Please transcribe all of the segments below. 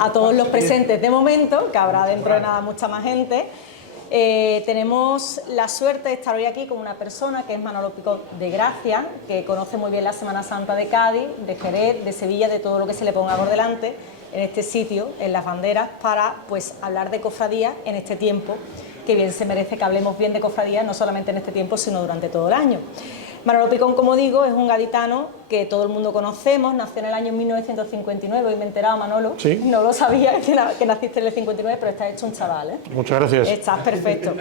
a todos los presentes de momento, que habrá dentro de nada mucha más gente. Tenemos la suerte de estar hoy aquí con una persona que es Manolo Picón de Gracia, que conoce muy bien la Semana Santa de Cádiz, de Jerez, de Sevilla, de todo lo que se le ponga por delante en este sitio, en las banderas, para pues hablar de cofradías en este tiempo, que bien se merece que hablemos bien de cofradías, no solamente en este tiempo, sino durante todo el año. Manolo Picón, como digo, es un gaditano que todo el mundo conocemos, nació en el año 1959, hoy me he enterado, Manolo, sí. No lo sabía que naciste en el 59, pero estás hecho un chaval, ¿eh? Muchas gracias. Estás perfecto.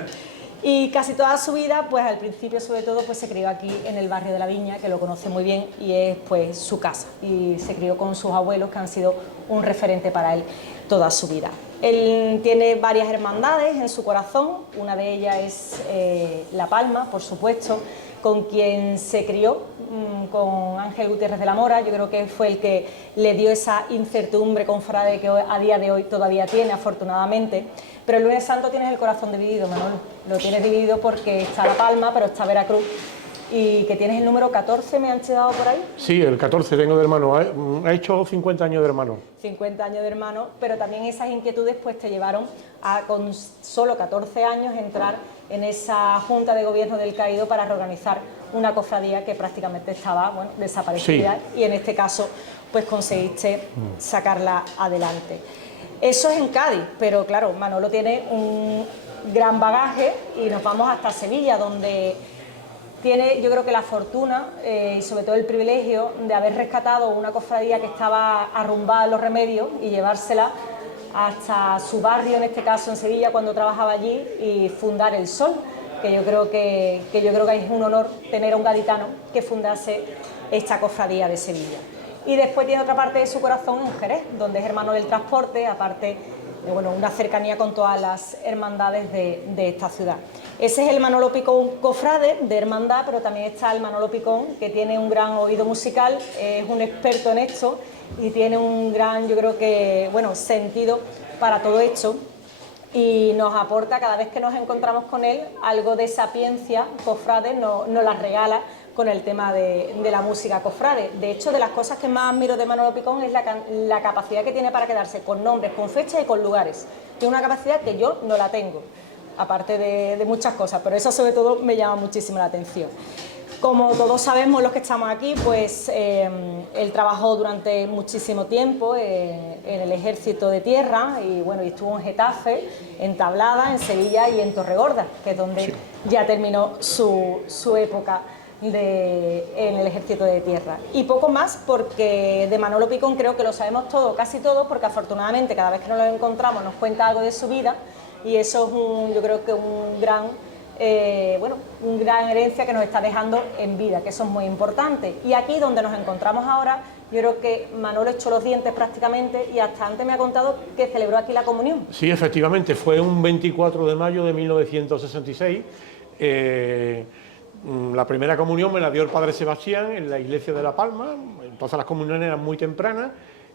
Y casi toda su vida, pues al principio sobre todo, pues se crió aquí en el barrio de la Viña, que lo conoce muy bien y es pues su casa. Y se crió con sus abuelos, que han sido un referente para él toda su vida. Él tiene varias hermandades en su corazón, una de ellas es La Palma, por supuesto, con quien se crió, con Ángel Gutiérrez de la Mora. Yo creo que fue el que le dio esa incertidumbre cofrade que a día de hoy todavía tiene, afortunadamente. Pero el lunes santo tienes el corazón dividido, Manolo. Lo tienes dividido porque está La Palma, pero está Veracruz. Y que tienes el número 14, ¿me han llegado por ahí? Sí, el 14 tengo de hermano. Ha hecho 50 años de hermano. 50 años de hermano, pero también esas inquietudes pues te llevaron a, con solo 14 años, entrar en esa Junta de Gobierno del Caído para reorganizar una cofradía que prácticamente estaba, bueno, desaparecida, sí. Y en este caso pues conseguiste sacarla adelante. Eso es en Cádiz, pero claro, Manolo tiene un gran bagaje y nos vamos hasta Sevilla, donde tiene, yo creo que la fortuna y sobre todo el privilegio de haber rescatado una cofradía que estaba arrumbada en Los Remedios y llevársela hasta su barrio, en este caso en Sevilla, cuando trabajaba allí, y fundar El Sol, que yo creo que es un honor tener a un gaditano que fundase esta cofradía de Sevilla. Y después tiene otra parte de su corazón en Jerez, donde es hermano del transporte, aparte de bueno, una cercanía con todas las hermandades de esta ciudad. Ese es el Manolo Picón cofrade de hermandad, pero también está el Manolo Picón, que tiene un gran oído musical, es un experto en esto y tiene un gran, yo creo que, bueno, sentido para todo esto, y nos aporta, cada vez que nos encontramos con él, algo de sapiencia cofrade, nos la regala con el tema de la música cofrade. De hecho, de las cosas que más admiro de Manolo Picón es la capacidad que tiene para quedarse con nombres, con fechas y con lugares. Tiene una capacidad que yo no la tengo, aparte de muchas cosas, pero eso sobre todo me llama muchísimo la atención. Como todos sabemos los que estamos aquí, pues él trabajó durante muchísimo tiempo en el Ejército de Tierra y bueno, y estuvo en Getafe, en Tablada, en Sevilla y en Torregorda, que es donde sí. Ya terminó su época en el Ejército de Tierra. Y poco más, porque de Manolo Picón creo que lo sabemos todo, casi todo, porque afortunadamente cada vez que nos lo encontramos nos cuenta algo de su vida y eso es yo creo que un gran herencia que nos está dejando en vida, que eso es muy importante. Y aquí donde nos encontramos ahora, yo creo que Manolo echó los dientes prácticamente y hasta antes me ha contado que celebró aquí la comunión. Sí, efectivamente, fue un 24 de mayo de 1966. La primera comunión me la dio el padre Sebastián en la iglesia de La Palma, entonces las comuniones eran muy tempranas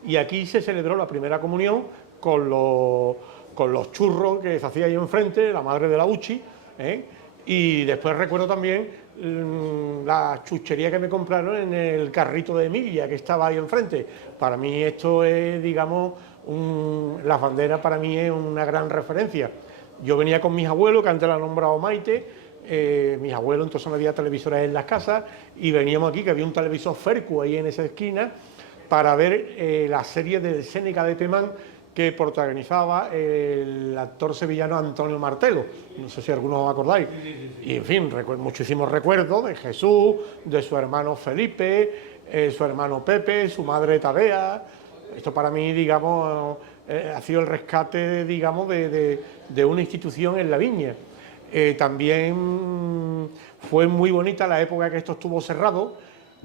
y aquí se celebró la primera comunión con los churros que se hacía ahí enfrente, la madre de la Uchi, y después recuerdo también la chuchería que me compraron en el carrito de Emilia que estaba ahí enfrente. Para mí esto es, digamos, las banderas para mí es una gran referencia. Yo venía con mis abuelos, que antes la han nombrado Maite, mis abuelos entonces no había televisores en las casas y veníamos aquí, que había un televisor Fercu ahí en esa esquina, para ver la serie del Séneca de Temán que protagonizaba el actor sevillano Antonio Martelo, no sé si algunos os acordáis, y en fin, muchísimos recuerdos de Jesús, de su hermano Felipe, su hermano Pepe, su madre Tadea. Esto para mí, digamos, ha sido el rescate, digamos, de una institución en la Viña. También fue muy bonita la época que esto estuvo cerrado,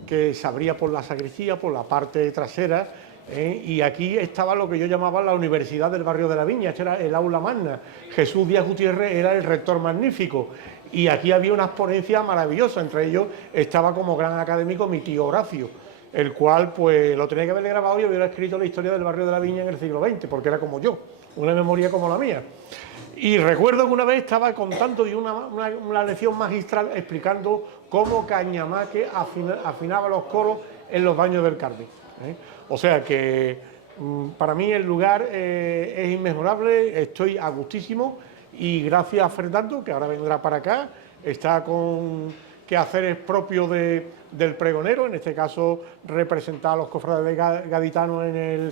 que se abría por la sacristía, por la parte trasera, y aquí estaba lo que yo llamaba la Universidad del Barrio de la Viña, este era el aula magna. Jesús Díaz Gutiérrez era el rector magnífico, y aquí había unas ponencias maravillosas, entre ellos estaba como gran académico mi tío Horacio, el cual pues lo tenía que haber grabado y hubiera escrito la historia del Barrio de la Viña en el siglo XX, porque era como yo, una memoria como la mía. Y recuerdo que una vez estaba contando de una lección magistral explicando cómo Cañamaque afinaba los coros en los baños del Carmen. O sea que Para mí el lugar es inmejorable, estoy a gustísimo y gracias a Fernando, que ahora vendrá para acá, está con quehaceres propios del pregonero, en este caso representar a los cofrades gaditanos en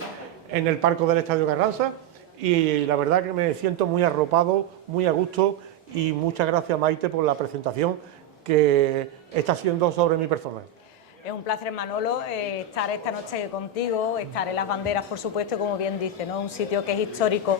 el palco del Estadio Carranza, y la verdad que me siento muy arropado, muy a gusto, y muchas gracias, Maite, por la presentación que está haciendo sobre mi persona. Es un placer, Manolo, estar esta noche contigo, estar en Las Banderas, por supuesto, como bien dice, ¿no? Un sitio que es histórico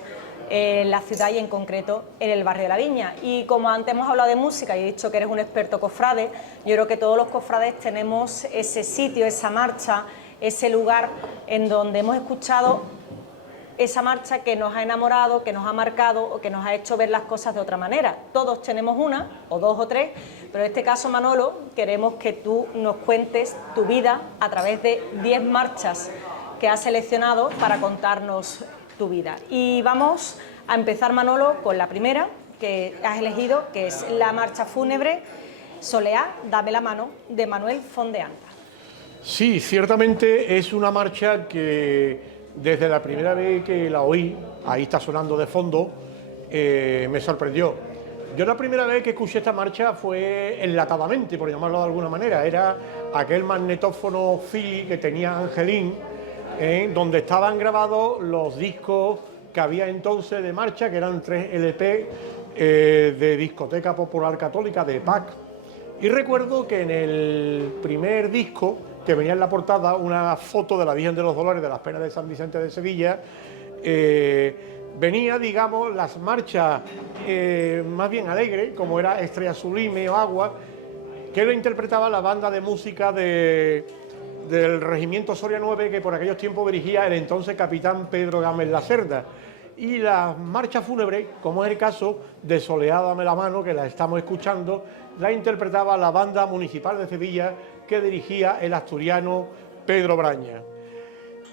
en la ciudad y en concreto en el barrio de La Viña. Y como antes hemos hablado de música y he dicho que eres un experto cofrade, yo creo que todos los cofrades tenemos ese sitio, esa marcha, ese lugar en donde hemos escuchado esa marcha que nos ha enamorado, que nos ha marcado o que nos ha hecho ver las cosas de otra manera. Todos tenemos una, o dos o tres, pero en este caso, Manolo, queremos que tú nos cuentes tu vida a través de 10 marchas que has seleccionado para contarnos tu vida. Y vamos a empezar, Manolo, con la primera que has elegido, que es la marcha fúnebre Soleá, dame la mano, de Manuel Fondeanda. Sí, ciertamente es una marcha que desde la primera vez que la oí, ahí está sonando de fondo, me sorprendió. Yo la primera vez que escuché esta marcha fue enlatadamente, por llamarlo de alguna manera. Era aquel magnetófono Philips que tenía Angelín, donde estaban grabados los discos que había entonces de marcha, que eran 3 LP de Discoteca Popular Católica, de PAC. Y recuerdo que en el primer disco, que venía en la portada una foto de la Virgen de los Dolores de las Penas de San Vicente de Sevilla, venía, digamos, las marchas más bien alegres, como era Estrella Sublime o Agua, que lo interpretaba la banda de música del Regimiento Soria 9, que por aquellos tiempos dirigía el entonces capitán Pedro Gámez Lacerda. Y las marchas fúnebres, como es el caso de Soleá, dame la mano, que la estamos escuchando, la interpretaba la banda municipal de Sevilla que dirigía el asturiano Pedro Braña.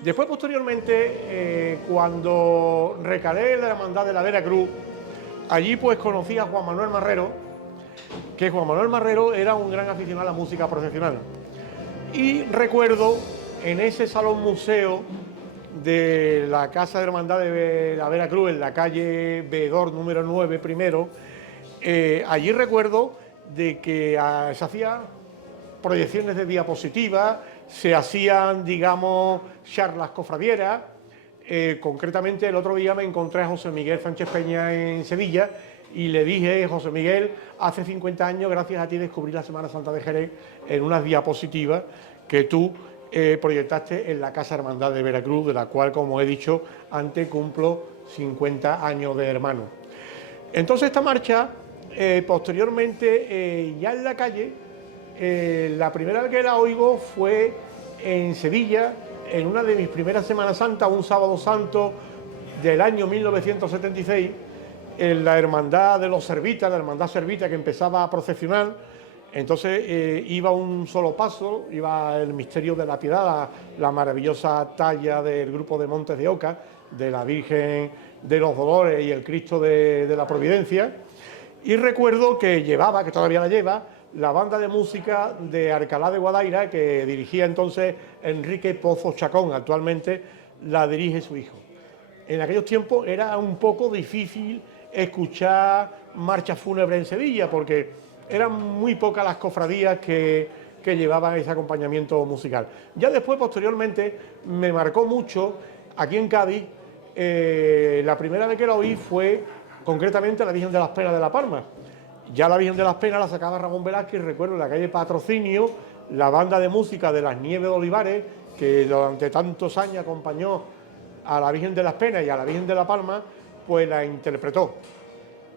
Después, posteriormente, cuando recalé en la Hermandad de la Veracruz, allí pues conocí a Juan Manuel Marrero, que Juan Manuel Marrero era un gran aficionado a la música procesional. Y recuerdo en ese salón museo de la Casa de Hermandad de la Veracruz, en la calle Vedor número 9 primero, allí recuerdo de que se hacían proyecciones de diapositivas, se hacían, digamos, charlas cofradieras. Concretamente, el otro día me encontré a José Miguel Sánchez Peña en Sevilla y le dije: José Miguel, hace 50 años, gracias a ti, descubrí la Semana Santa de Jerez en unas diapositivas que tú proyectaste en la Casa Hermandad de Veracruz, de la cual, como he dicho antes, cumplo 50 años de hermano. Entonces, esta marcha, posteriormente, ya en la calle, la primera vez que la oigo fue en Sevilla, en una de mis primeras Semanas Santas, un sábado santo del año 1976, en la Hermandad de los Servitas, la Hermandad Servita, que empezaba a procesionar. Entonces iba un solo paso, iba el Misterio de la Piedad, la maravillosa talla del grupo de Montes de Oca, de la Virgen de los Dolores y el Cristo de la Providencia. Y recuerdo que llevaba, que todavía la lleva, la banda de música de Alcalá de Guadaira, que dirigía entonces Enrique Pozo Chacón. Actualmente la dirige su hijo. En aquellos tiempos era un poco difícil escuchar marchas fúnebres en Sevilla, porque eran muy pocas las cofradías que llevaban ese acompañamiento musical. Ya después, posteriormente, me marcó mucho, aquí en Cádiz, la primera vez que la oí fue concretamente la Virgen de las Penas de La Palma. Ya la Virgen de las Penas la sacaba Ramón Velázquez, recuerdo, en la calle Patrocinio, la banda de música de las Nieves de Olivares, que durante tantos años acompañó a la Virgen de las Penas y a la Virgen de La Palma, pues la interpretó.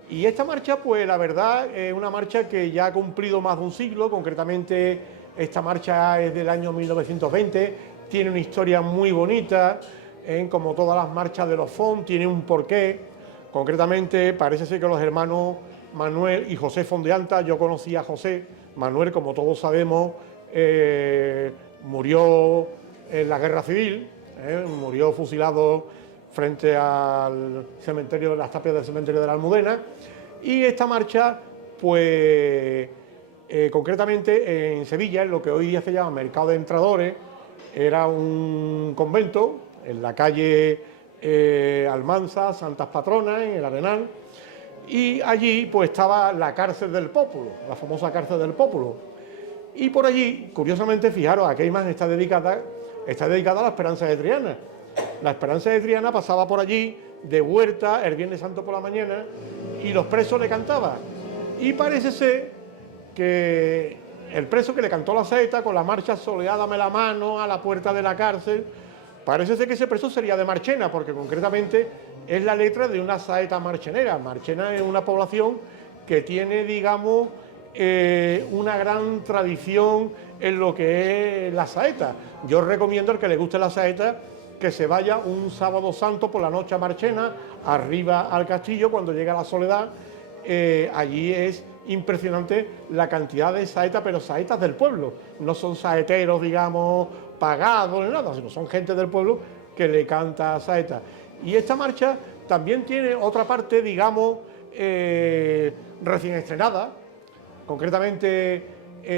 Y esta marcha, pues la verdad, es una marcha que ya ha cumplido más de un siglo. Concretamente, esta marcha es del año 1920, tiene una historia muy bonita, como todas las marchas de los FON, tiene un porqué. Concretamente, parece ser que los hermanos Manuel y José Fondeanda, yo conocí a José. Manuel, como todos sabemos, murió en la Guerra Civil, murió fusilado frente al cementerio de las tapias del cementerio de la Almudena. Y esta marcha, pues concretamente en Sevilla, en lo que hoy día se llama Mercado de Entradores, era un convento en la calle Almanza, Santas Patronas, en el Arenal, y allí pues estaba la cárcel del Pópulo, la famosa cárcel del Pópulo. Y por allí, curiosamente, fijaros, aquella imagen está dedicada a la Esperanza de Triana. La Esperanza de Triana pasaba por allí de huerta el Viernes Santo por la mañana y los presos le cantaban. Y parece ser que el preso que le cantó la saeta con la marcha Soleá dame la mano a la puerta de la cárcel, parece ser que ese preso sería de Marchena, porque concretamente es la letra de una saeta marchenera. Marchena es una población que tiene, digamos, una gran tradición en lo que es la saeta. Yo recomiendo al que le guste la saeta que se vaya un sábado santo por la noche a Marchena, arriba al castillo, cuando llega la Soledad. Allí es impresionante la cantidad de saetas, pero saetas del pueblo. No son saeteros, digamos, pagados ni nada, sino son gente del pueblo que le canta saeta. Y esta marcha también tiene otra parte, digamos, recién estrenada. Concretamente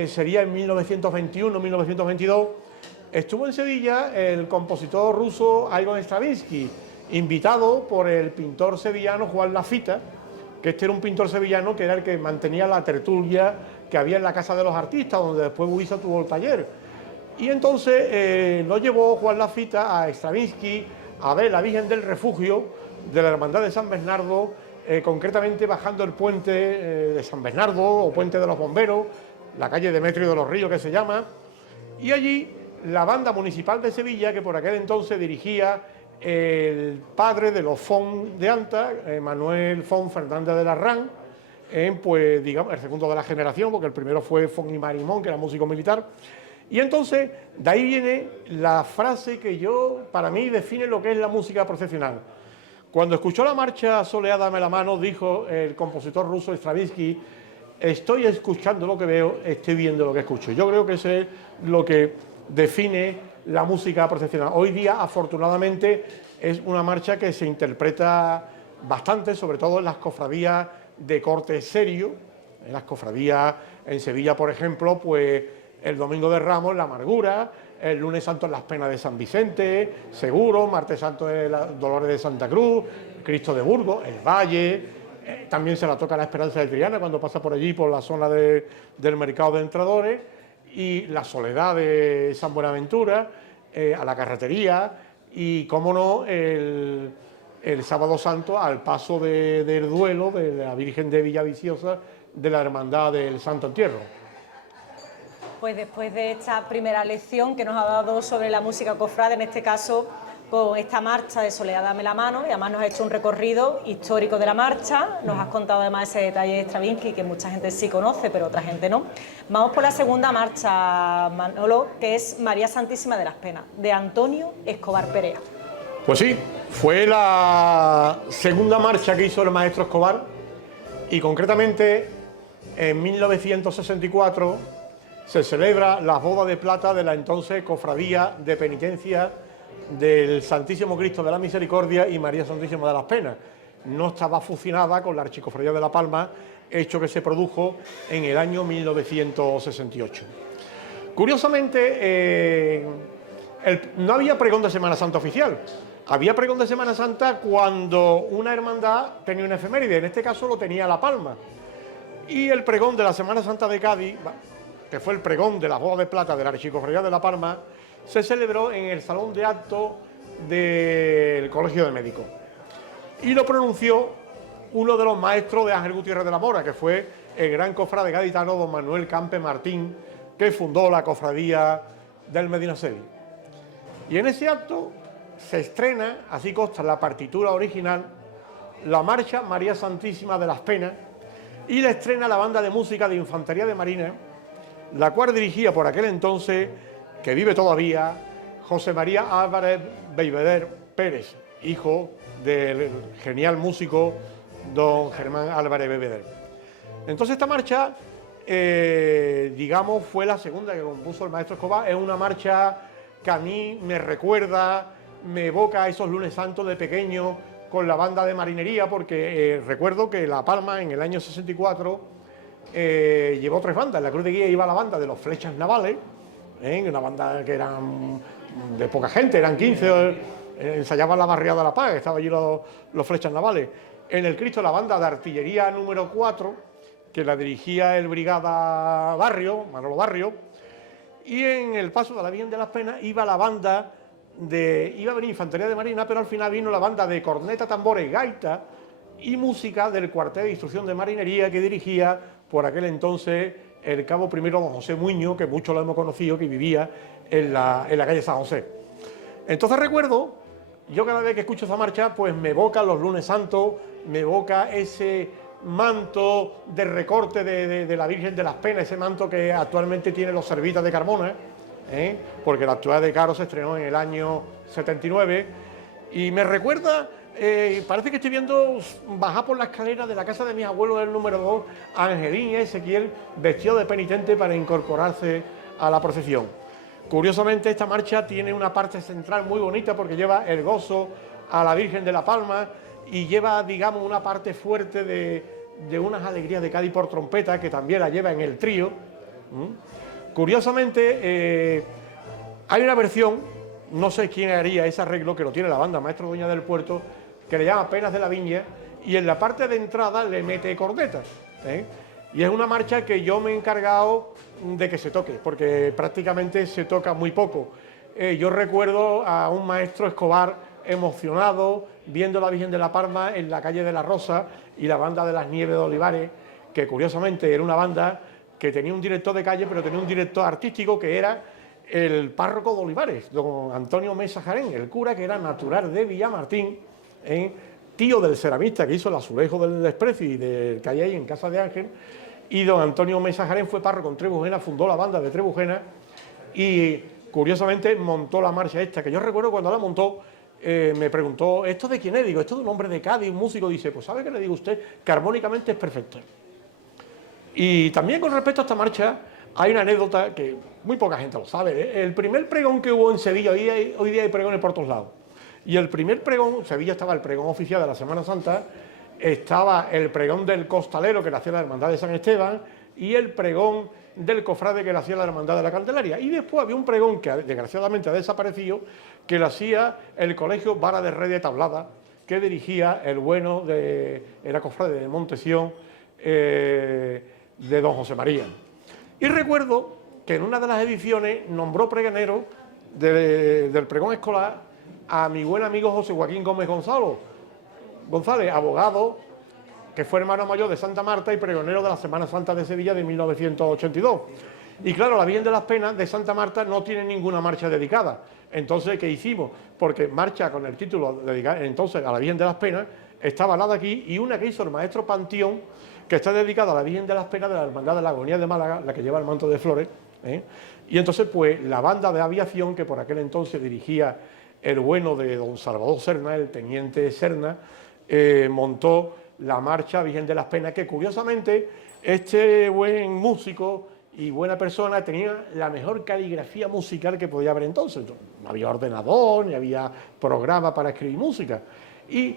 sería en 1921-1922. Estuvo en Sevilla el compositor ruso Igor Stravinsky, invitado por el pintor sevillano Juan Lafita, que este era un pintor sevillano que era el que mantenía la tertulia que había en la Casa de los Artistas, donde después Buisa tuvo el taller. Y entonces lo llevó Juan Lafita a Stravinsky a ver la Virgen del Refugio de la Hermandad de San Bernardo, concretamente bajando el puente de San Bernardo o Puente de los Bomberos, la calle Demetrio de los Ríos que se llama, y allí la banda municipal de Sevilla, que por aquel entonces dirigía el padre de los Font de Anta, Manuel Font Fernández de Larrán, pues digamos el segundo de la generación, porque el primero fue Font y Marimón, que era músico militar. Y entonces de ahí viene la frase que para mí define lo que es la música procesional. Cuando escuchó la marcha Soleá dame la mano, dijo el compositor ruso Stravinsky: estoy escuchando lo que veo, estoy viendo lo que escucho. Yo creo que eso es lo que define la música procesional. Hoy día, afortunadamente, es una marcha que se interpreta bastante, sobre todo en las cofradías de corte serio. En las cofradías en Sevilla, por ejemplo, pues el Domingo de Ramos, la Amargura, el Lunes Santo en las Penas de San Vicente, Seguro, Martes Santo en los Dolores de Santa Cruz, Cristo de Burgos, el Valle. También se la toca la Esperanza de Triana cuando pasa por allí, por la zona del mercado de entradores, y la Soledad de San Buenaventura, a la Carretería, y cómo no el Sábado Santo al paso del duelo de la Virgen de Villaviciosa de la Hermandad del Santo Entierro. Pues después de esta primera lección que nos ha dado sobre la música cofrade, en este caso con esta marcha de Soleá dame la mano, y además nos ha hecho un recorrido histórico de la marcha, nos has contado además ese detalle de Stravinsky que mucha gente sí conoce, pero otra gente no. Vamos por la segunda marcha, Manolo, que es María Santísima de las Penas, de Antonio Escobar Perea. Pues sí, fue la segunda marcha que hizo el maestro Escobar, y concretamente en 1964 se celebra la boda de plata de la entonces Cofradía de Penitencia del Santísimo Cristo de la Misericordia y María Santísima de las Penas. No estaba fusionada con la Archicofradía de La Palma, hecho que se produjo en el año 1968. Curiosamente, no había pregón de Semana Santa oficial. Había pregón de Semana Santa cuando una hermandad tenía una efeméride, en este caso lo tenía La Palma. Y el pregón de la Semana Santa de Cádiz, que fue el pregón de la boda de plata de la Archicofradía de La Palma, se celebró en el Salón de Actos del Colegio de Médicos. Y lo pronunció uno de los maestros de Ángel Gutiérrez de la Mora, que fue el gran cofrade gaditano don Manuel Campe Martín, que fundó la cofradía del Medinaceli. Y en ese acto se estrena, así consta la partitura original, la marcha María Santísima de las Penas, y la estrena la banda de música de Infantería de Marina, la cual dirigía por aquel entonces, que vive todavía, José María Álvarez Bellveder Pérez, hijo del genial músico don Germán Álvarez Bellveder. Entonces esta marcha, digamos, fue la segunda que compuso el maestro Escobar. Es una marcha que a mí me recuerda, me evoca a esos lunes santos de pequeño con la banda de marinería, porque recuerdo que La Palma en el año 64 llevó 3 bandas. En la Cruz de Guía iba la banda de los Flechas Navales, una banda que eran de poca gente, eran 15 ensayaban la barriada de la Paz, estaban allí los flechas navales. En el Cristo la banda de artillería número 4, que la dirigía el brigada Barrio, Manolo Barrio, y en el paso de la Virgen de las Penas iba la banda iba a venir infantería de marina, pero al final vino la banda de corneta, tambores, gaita y música del cuartel de instrucción de marinería que dirigía por aquel entonces el cabo primero don José Muñoz, que muchos lo hemos conocido, que vivía en la calle San José. Entonces recuerdo, yo cada vez que escucho esa marcha, pues me evoca los lunes santos, me evoca ese manto de recorte de la Virgen de las Penas, ese manto que actualmente tiene los Servitas de Carmona, porque la actual de Caro se estrenó en el año 79, y me recuerda, parece que estoy viendo bajar por la escalera de la casa de mis abuelos del número 2 a Angelín y a Ezequiel vestidos de penitente para incorporarse a la procesión. Curiosamente, esta marcha tiene una parte central muy bonita porque lleva el gozo a la Virgen de la Palma y lleva, digamos, una parte fuerte de unas alegrías de Cádiz por trompeta, que también la lleva en el trío. Curiosamente, hay una versión, no sé quién haría ese arreglo, que lo tiene la banda Maestro Doña del Puerto, que le llama Penas de la Viña, y en la parte de entrada le mete cornetas. Y es una marcha que yo me he encargado de que se toque, porque prácticamente se toca muy poco. Yo recuerdo a un maestro Escobar emocionado viendo la Virgen de la Palma en la calle de la Rosa y la banda de las Nieves de Olivares, que curiosamente era una banda que tenía un director de calle, pero tenía un director artístico que era el párroco de Olivares, don Antonio Mesa Jarén, el cura, que era natural de Villamartín, tío del ceramista que hizo el azulejo del desprecio y del que hay ahí en Casa de Ángel, y don Antonio Mesa Jarén fue párroco en Trebujena, fundó la banda de Trebujena y curiosamente montó la marcha esta, que yo recuerdo cuando la montó, me preguntó, ¿esto de quién es? Digo, esto es un hombre de Cádiz, un músico. Dice, pues ¿sabe qué le digo a usted? Que armónicamente es perfecto. Y también con respecto a esta marcha hay una anécdota que muy poca gente lo sabe. El primer pregón que hubo en Sevilla, hoy día hay pregones por todos lados, y el primer pregón, Sevilla estaba el pregón oficial de la Semana Santa, estaba el pregón del costalero que le hacía la Hermandad de San Esteban y el pregón del cofrade que le hacía la Hermandad de la Candelaria. Y después había un pregón que desgraciadamente ha desaparecido, que lo hacía el Colegio Vara de Rey de Tablada, que dirigía el bueno era cofrade de Montesión, de don José María. Y recuerdo que en una de las ediciones nombró pregonero del pregón escolar a mi buen amigo José Joaquín Gómez González, abogado, que fue hermano mayor de Santa Marta y pregonero de la Semana Santa de Sevilla de 1982. Y claro, la Virgen de las Penas de Santa Marta no tiene ninguna marcha dedicada. Entonces, ¿qué hicimos? Porque marcha con el título dedicado entonces a la Virgen de las Penas estaba la de aquí, y una que hizo el maestro Panteón, que está dedicada a la Virgen de las Penas de la Hermandad de la Agonía de Málaga, la que lleva el manto de flores. Y entonces, pues, la banda de aviación, que por aquel entonces dirigía el bueno de don Salvador Serna, el teniente Serna, montó la marcha Virgen de las Penas, que curiosamente este buen músico y buena persona tenía la mejor caligrafía musical que podía haber entonces. No había ordenador, ni había programa para escribir música. Y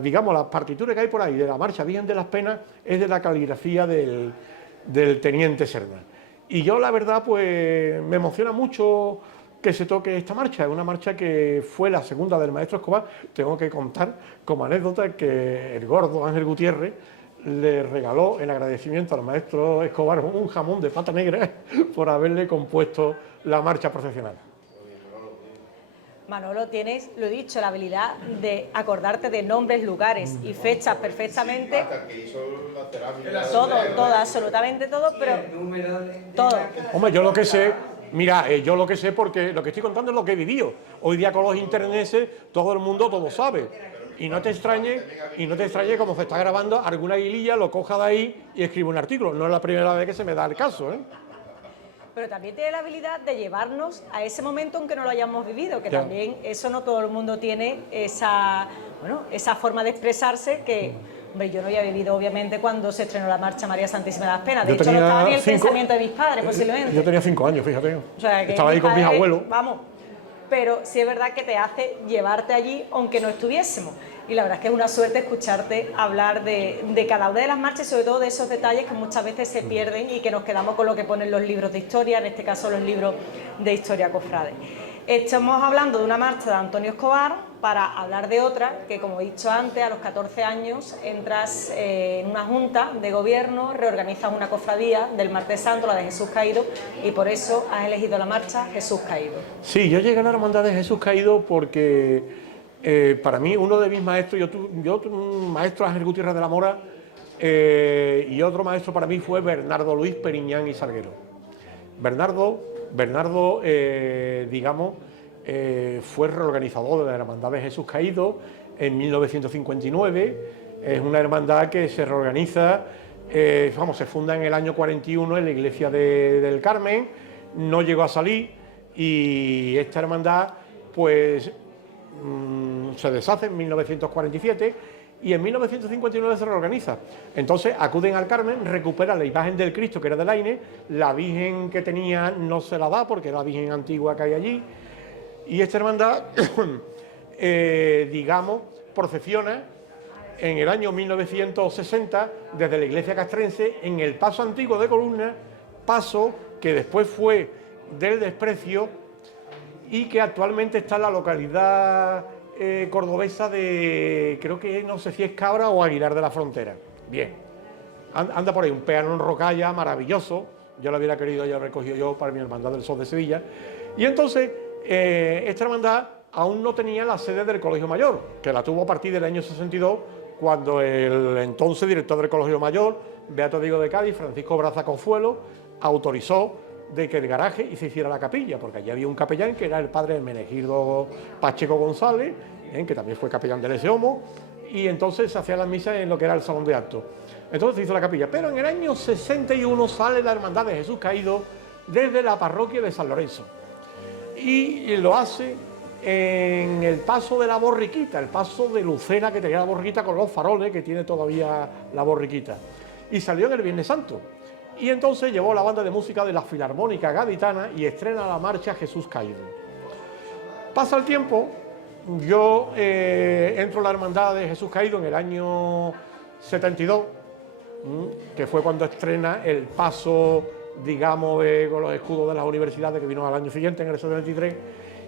digamos, la partitura que hay por ahí de la marcha Virgen de las Penas es de la caligrafía del teniente Serna. Y yo, la verdad, pues me emociona mucho que se toque esta marcha. Es una marcha que fue la segunda del maestro Escobar. Tengo que contar como anécdota que el gordo Ángel Gutiérrez le regaló en agradecimiento al maestro Escobar un jamón de pata negra por haberle compuesto la marcha procesional. Manolo, tienes, lo he dicho, la habilidad de acordarte de nombres, lugares y fechas perfectamente. Todo, absolutamente todo, pero todo. Hombre, yo lo que sé, mira, yo lo que sé, porque lo que estoy contando es lo que he vivido. Hoy día con los interneses todo el mundo todo sabe. Y no te extrañe como se está grabando, alguna guililla lo coja de ahí y escribe un artículo. No es la primera vez que se me da el caso, Pero también tiene la habilidad de llevarnos a ese momento aunque no lo hayamos vivido, que también eso no todo el mundo tiene esa forma de expresarse que, hombre, yo no había vivido obviamente cuando se estrenó la marcha María Santísima de las Penas. De hecho, no estaba ni el pensamiento de mis padres, posiblemente. Yo tenía 5 años, fíjate. O sea, que estaba ahí con mis abuelos. Vamos, pero sí es verdad que te hace llevarte allí aunque no estuviésemos. Y la verdad es que es una suerte escucharte hablar de cada una de las marchas, sobre todo de esos detalles que muchas veces se pierden y que nos quedamos con lo que ponen los libros de historia, en este caso los libros de historia cofrade. Estamos hablando de una marcha de Antonio Escobar para hablar de otra que, como he dicho antes, a los 14 años entras en una junta de gobierno, reorganizas una cofradía del Martes Santo, la de Jesús Caído, y por eso has elegido la marcha Jesús Caído. Sí, yo llegué a la Hermandad de Jesús Caído porque para mí uno de mis maestros, yo tuve un maestro Ángel Gutiérrez de la Mora, y otro maestro para mí fue Bernardo Luis Periñán y Salguero. Bernardo, digamos, fue reorganizador de la Hermandad de Jesús Caído en 1959. Es una hermandad que se reorganiza, se funda en el año 41 en la iglesia del Carmen, no llegó a salir, y esta hermandad pues se deshace en 1947 y en 1959 se reorganiza. Entonces acuden al Carmen, recuperan la imagen del Cristo que era del Aine, la Virgen que tenía no se la da porque era la Virgen antigua que hay allí, y esta hermandad, digamos, procesiona en el año 1960 desde la iglesia castrense en el paso antiguo de Columna, paso que después fue del Desprecio y que actualmente está en la localidad cordobesa de, creo que no sé si es Cabra o Aguilar de la Frontera. Bien, anda por ahí un peano en rocalla maravilloso, yo lo hubiera querido, ya lo recogido yo para mi Hermandad del Sol de Sevilla, y entonces esta hermandad aún no tenía la sede del Colegio Mayor, que la tuvo a partir del año 62, cuando el entonces director del Colegio Mayor, Beato Diego de Cádiz, Francisco Braza Consuelo, autorizó de que el garaje y se hiciera la capilla, porque allí había un capellán que era el padre de Menegildo Pacheco González, que también fue capellán del Eseomo, y entonces se hacía la misa en lo que era el salón de actos. Entonces se hizo la capilla, pero en el año 61 sale la Hermandad de Jesús Caído desde la parroquia de San Lorenzo, y lo hace en el paso de la Borriquita, el paso de Lucena que tenía la Borriquita con los faroles que tiene todavía la Borriquita, y salió en el Viernes Santo. Y entonces llevó la banda de música de la Filarmónica Gaditana y estrena la marcha Jesús Caído. Pasa el tiempo, yo entro en la Hermandad de Jesús Caído en el año 72, que fue cuando estrena el paso, digamos, con los escudos de las universidades, que vino al año siguiente, en el 73.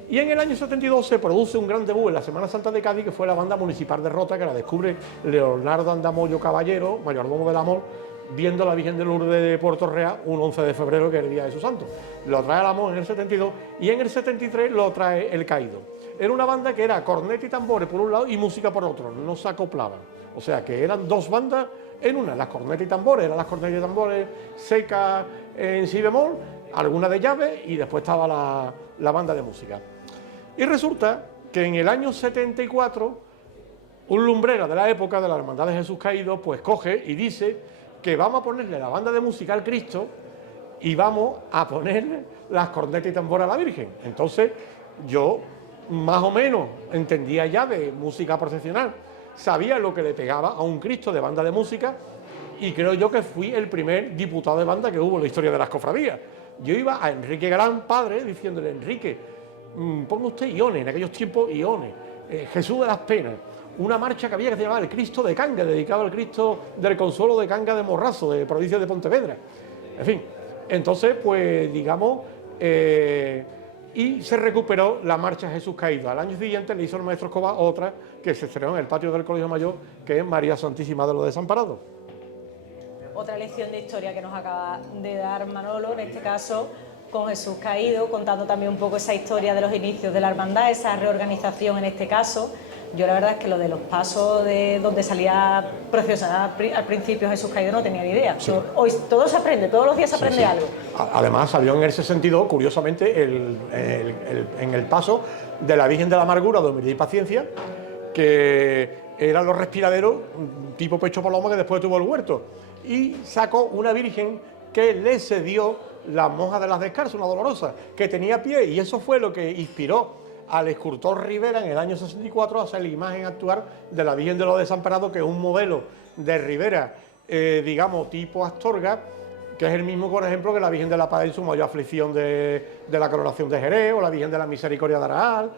Y en el año 72 se produce un gran debut en la Semana Santa de Cádiz, que fue la banda municipal de Rota, que la descubre Leonardo Andamoyo Caballero, mayordomo del Amor, viendo la Virgen de Lourdes de Puerto Real un 11 de febrero, que es el día de su santo. Lo trae al Amor en el 72 y en el 73 lo trae el Caído. Era una banda que era corneta y tambores por un lado y música por otro, no se acoplaban. O sea que eran dos bandas en una, las cornetas y tambores, eran las cornetas y tambores secas en si bemol, alguna de llave, y después estaba la banda de música. Y resulta que en el año 74, un lumbrero de la época de la Hermandad de Jesús Caído, pues coge y dice que vamos a ponerle la banda de música al Cristo y vamos a ponerle las cornetas y tambores a la Virgen. Entonces yo más o menos entendía ya de música procesional, sabía lo que le pegaba a un Cristo de banda de música, y creo yo que fui el primer diputado de banda que hubo en la historia de las cofradías. Yo iba a Enrique Galán, padre, diciéndole: Enrique, ponga usted Iones, en aquellos tiempos Iones, Jesús de las Penas, una marcha que había que se llamaba el Cristo de Canga, dedicado al Cristo del Consuelo de Canga de Morrazo, de provincia de Pontevedra. En fin, entonces, pues digamos, y se recuperó la marcha Jesús Caído. Al año siguiente le hizo el maestro Escobar otra que se estrenó en el patio del Colegio Mayor, que es María Santísima de los Desamparados. Otra lección de historia que nos acaba de dar Manolo, en este caso con Jesús Caído, contando también un poco esa historia de los inicios de la hermandad, esa reorganización en este caso. Yo la verdad es que lo de los pasos de donde salía procesionada al principio Jesús Caído no tenía ni idea. Sí. Hoy todo se aprende, todos los días se aprende algo. Además salió en ese sentido, curiosamente, en el paso de la Virgen de la Amargura, de Humildad y Paciencia, que eran los respiraderos tipo pecho paloma que después tuvo el huerto, y sacó una Virgen que le cedió la monja de las Descalzas, una dolorosa, que tenía pie, y eso fue lo que inspiró al escultor Rivera en el año 64 a hacer la imagen actual de la Virgen de los Desamparados, que es un modelo de Rivera, digamos, tipo Astorga, que es el mismo, por ejemplo, que la Virgen de la Paz en su mayor aflicción de la coronación de Jerez, o la Virgen de la Misericordia de Araal.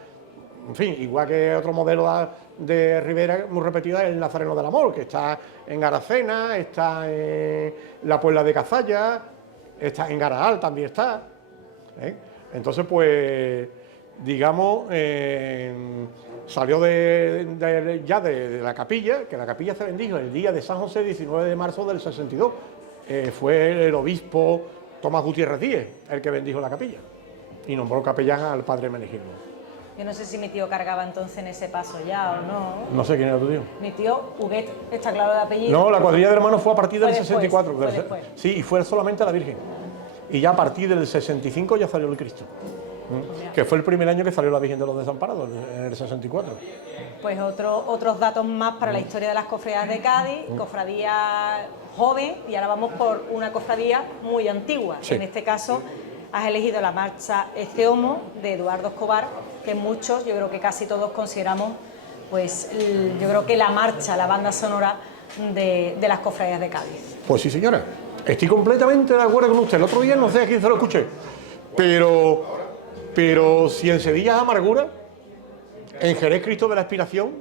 En fin, igual que otro modelo de Rivera muy repetido es el Nazareno del Amor, que está en Aracena, está en la Puebla de Cazalla, está en Garaal, también está. Entonces, pues digamos, salió ya de la capilla, que la capilla se bendijo el día de San José, 19 de marzo del 62. Fue el obispo Tomás Gutiérrez Díez el que bendijo la capilla y nombró capellán al padre Menegildo. Yo no sé si mi tío cargaba entonces en ese paso ya o no. No sé quién era tu tío. Mi tío, Huguet, está claro de apellido. No, la cuadrilla de hermanos fue a partir del 64. Fue después. Sí, y fue solamente la Virgen. Y ya a partir del 65 ya salió el Cristo. Que fue el primer año que salió la Virgen de los Desamparados, en el 64. Pues otros datos más para la historia de las cofradías de Cádiz, cofradía joven, y ahora vamos por una cofradía muy antigua. Sí. En este caso has elegido la marcha Ece Homo de Eduardo Escobar, que muchos, yo creo que casi todos consideramos, pues yo creo que la marcha, la banda sonora de las cofradías de Cádiz. Pues sí, señora, estoy completamente de acuerdo con usted. El otro día no sé a quién se lo escuché, pero si en Sevilla es Amargura, en Jerez Cristo de la Expiración,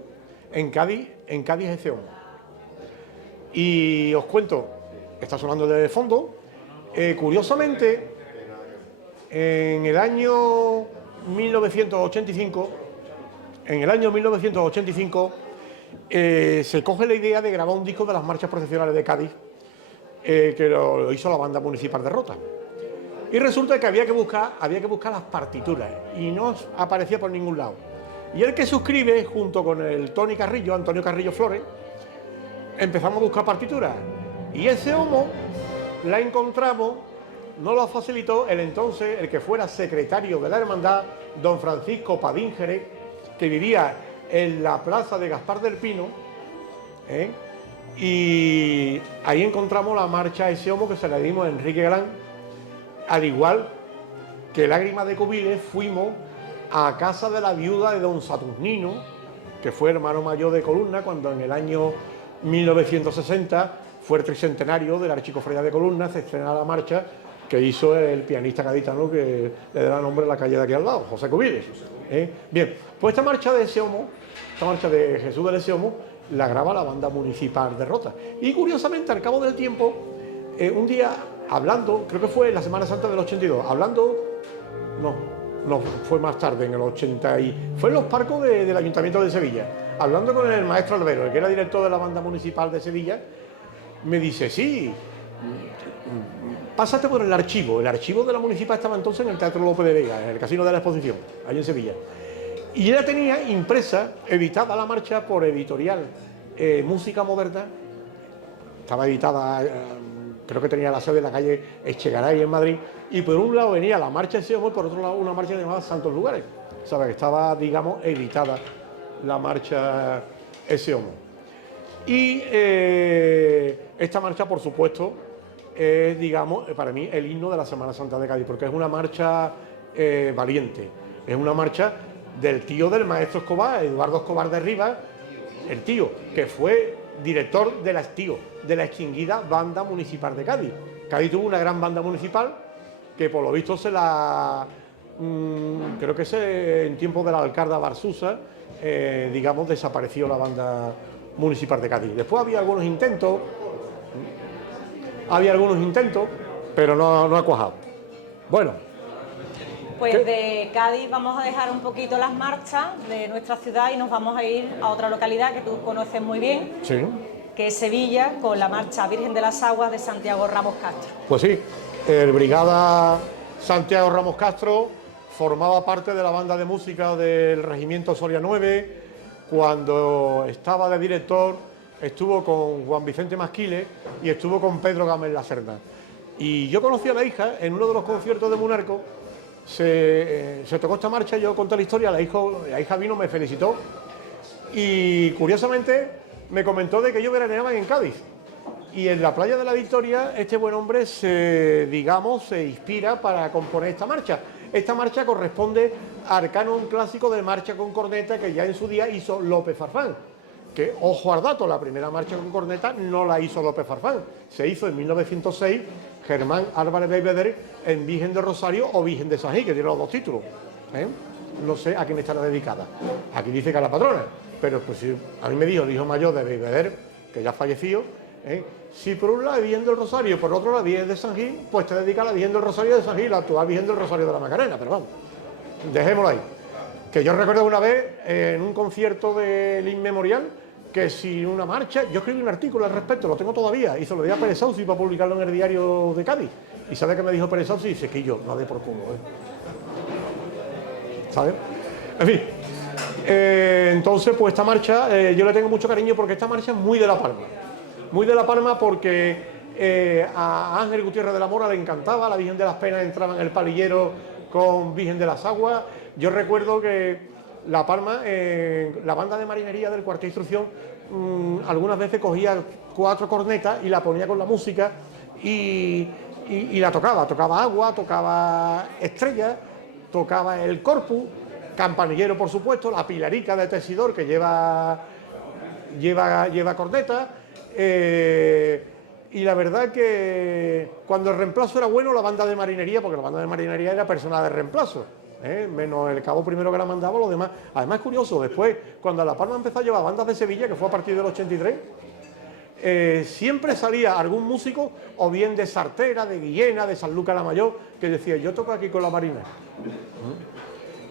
en Cádiz Ece Homo. Y os cuento, está sonando de fondo, curiosamente, en el año 1985, se coge la idea de grabar un disco de las marchas procesionales de Cádiz, que lo hizo la banda municipal de Rota. Y resulta que había que buscar las partituras y no aparecía por ningún lado. Y el que suscribe, junto con el Antonio Carrillo Flores, empezamos a buscar partituras. Y ese Homo la encontramos, nos lo facilitó el que fuera secretario de la hermandad, don Francisco Padín Jerez, que vivía en la plaza de Gaspar del Pino, y ahí encontramos la marcha Ese Homo que se la dimos a Enrique Galán. Al igual que Lágrimas de Cubiles, fuimos a casa de la viuda de don Saturnino, que fue hermano mayor de Columna, cuando en el año 1960 fue el tricentenario de la Archicofradía de Columna, se estrenó la marcha que hizo el pianista gaditano que le da nombre a la calle de aquí al lado, José Cubiles. Bien, pues esta marcha de Ese Homo, esta marcha de Jesús del Ese Homo, la graba la banda municipal de Rota. Y curiosamente, al cabo del tiempo, un día hablando, creo que fue en la Semana Santa del 82, no, fue más tarde, en el 80, fue en los Parcos del Ayuntamiento de Sevilla, hablando con el maestro Albero, el que era director de la banda municipal de Sevilla, me dice, sí, pásate por el archivo de la municipal estaba entonces en el Teatro López de Vega, en el Casino de la Exposición, allí en Sevilla, y ella tenía impresa, editada la marcha por Editorial Música Moderna, estaba editada, creo que tenía la sede en la calle Echegaray en Madrid, y por un lado venía la marcha Ese Homo y por otro lado una marcha llamada Santos Lugares, ¿sabes? Que estaba, digamos, editada la marcha Ese Homo. Y esta marcha, por supuesto, es, digamos, para mí el himno de la Semana Santa de Cádiz, porque es una marcha valiente, es una marcha del tío del maestro Escobar, Eduardo Escobar de Rivas, el tío, que fue director de la extinguida banda municipal de Cádiz. Cádiz tuvo una gran banda municipal que por lo visto creo que en tiempos de la alcalde Barsusa, digamos, desapareció la banda municipal de Cádiz. Después había algunos intentos, pero no ha cuajado. Bueno. Pues de Cádiz vamos a dejar un poquito las marchas de nuestra ciudad y nos vamos a ir a otra localidad que tú conoces muy bien, Sí. que es Sevilla, con la marcha Virgen de las Aguas de Santiago Ramos Castro. Pues sí, el Brigada Santiago Ramos Castro formaba parte de la banda de música del Regimiento Soria 9. Cuando estaba de director estuvo con Juan Vicente Masquiles y estuvo con Pedro Gámez Lacerda. Y yo conocí a la hija en uno de los conciertos de Munarco, se tocó esta marcha, yo conté la historia, la hija vino, me felicitó y curiosamente me comentó de que ellos veraneaban en Cádiz. Y en la playa de la Victoria, este buen hombre se inspira para componer esta marcha. Esta marcha corresponde al canon clásico de marcha con corneta que ya en su día hizo López Farfán. Que, ojo al dato, la primera marcha con corneta no la hizo López Farfán. Se hizo en 1906 Germán Álvarez Beigbeder en Virgen del Rosario o Virgen de San Gil, que tiene los dos títulos. No sé a quién estará dedicada. Aquí dice que a la patrona. Pero pues si a mí me dijo el hijo mayor de Beigbeder, que ya falleció, si por un lado es Virgen del Rosario y por otro lado Virgen de San Gil, pues te dedica a la Virgen del Rosario de San Gil, la actual Virgen del Rosario de la Macarena, pero vamos, dejémoslo ahí. Que yo recuerdo una vez en un concierto del Inmemorial, que si una marcha, yo escribí un artículo al respecto, lo tengo todavía, y se lo di a Pérez Sauci para publicarlo en el diario de Cádiz. ¿Y sabe qué me dijo Pérez Sauci? Dice que yo, no de por culo, ¿sabes? En fin, entonces pues esta marcha yo le tengo mucho cariño porque esta marcha es muy de La Palma. Muy de La Palma porque a Ángel Gutiérrez de la Mora le encantaba, la Virgen de las Penas entraba en el palillero con Virgen de las Aguas. Yo recuerdo que La Palma, la banda de marinería del cuartel de instrucción, algunas veces cogía 4 cornetas y la ponía con la música y la tocaba Agua, tocaba Estrella, tocaba el Corpus, Campanillero por supuesto, la Pilarica de Tesidor que lleva corneta, y la verdad que cuando el reemplazo era bueno, la banda de marinería, porque la banda de marinería era personal de reemplazo, menos el cabo primero que la mandaba, los demás. Además es curioso, después cuando La Palma empezó a llevar bandas de Sevilla, que fue a partir del 83, siempre salía algún músico, o bien de Sartera, de Guillena, de Sanlúcar la Mayor, que decía, yo toco aquí con la Marina.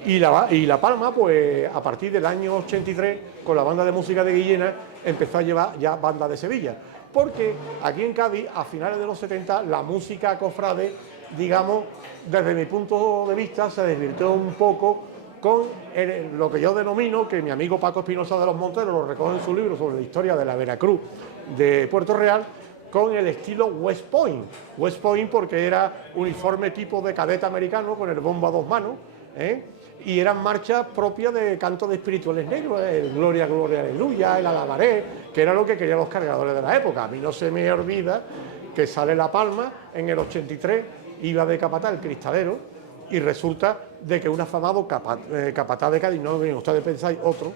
Y La Palma, pues a partir del año 83, con la banda de música de Guillena, empezó a llevar ya bandas de Sevilla. Porque aquí en Cádiz, a finales de los 70, la música cofrade, digamos, desde mi punto de vista, se desvirtió un poco con lo que yo denomino, que mi amigo Paco Espinosa de los Monteros lo recoge en su libro sobre la historia de la Veracruz de Puerto Real, con el estilo West Point. West Point porque era uniforme tipo de cadete americano con el bombo a 2 manos, y eran marchas propias de canto de espirituales negros, el Gloria, Gloria, Aleluya, el Alabaré, que era lo que querían los cargadores de la época. A mí no se me olvida que sale La Palma en el 83, iba de capataz el cristalero, y resulta de que un afamado capataz de Cádiz, no bien ustedes pensáis, otro,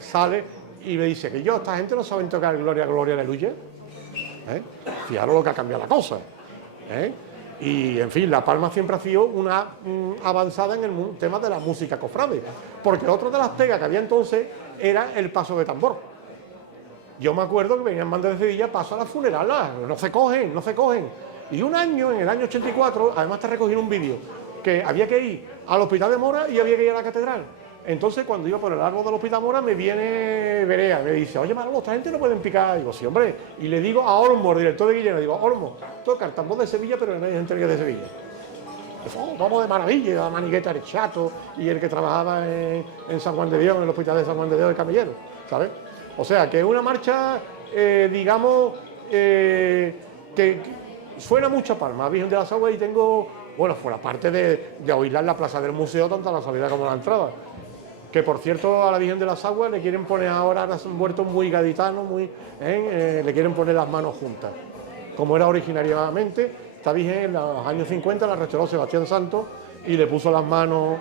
sale y le dice que esta gente no saben tocar Gloria, Gloria, Aleluya. Fijaros lo que ha cambiado la cosa. Y en fin, La Palma siempre ha sido una avanzada en el tema de la música cofrade, porque otra de las pegas que había entonces era el paso de tambor. Yo me acuerdo que venían bandas de Sevilla, paso a las funerales, no se cogen. Y un año, en el año 84, además te recogí un vídeo, que había que ir al Hospital de Mora y había que ir a la catedral. Entonces, cuando iba por el árbol del Hospital Mora, me viene Berea, me dice, oye, Manolo, esta gente no pueden picar. Digo, sí, hombre. Y le digo a Olmo, el director de Guillena, digo, Olmo, toca el tambor de Sevilla, pero no hay gente que es de Sevilla. Vamos de maravilla, la Manigueta, el Chato, y el que trabajaba en San Juan de Dios, en el Hospital de San Juan de Dios de Camillero, ¿sabes? O sea, que es una marcha, digamos, que suena mucho a Palma, Virgen de las Aguas, y tengo, bueno, fuera parte de oírla en la plaza del museo, tanto a la salida como a la entrada. Que por cierto, a la Virgen de las Aguas le quieren poner ahora se han vuelto muy gaditanos, le quieren poner las manos juntas. Como era originariamente, esta Virgen en los años 50 la restauró Sebastián Santos y le puso las manos,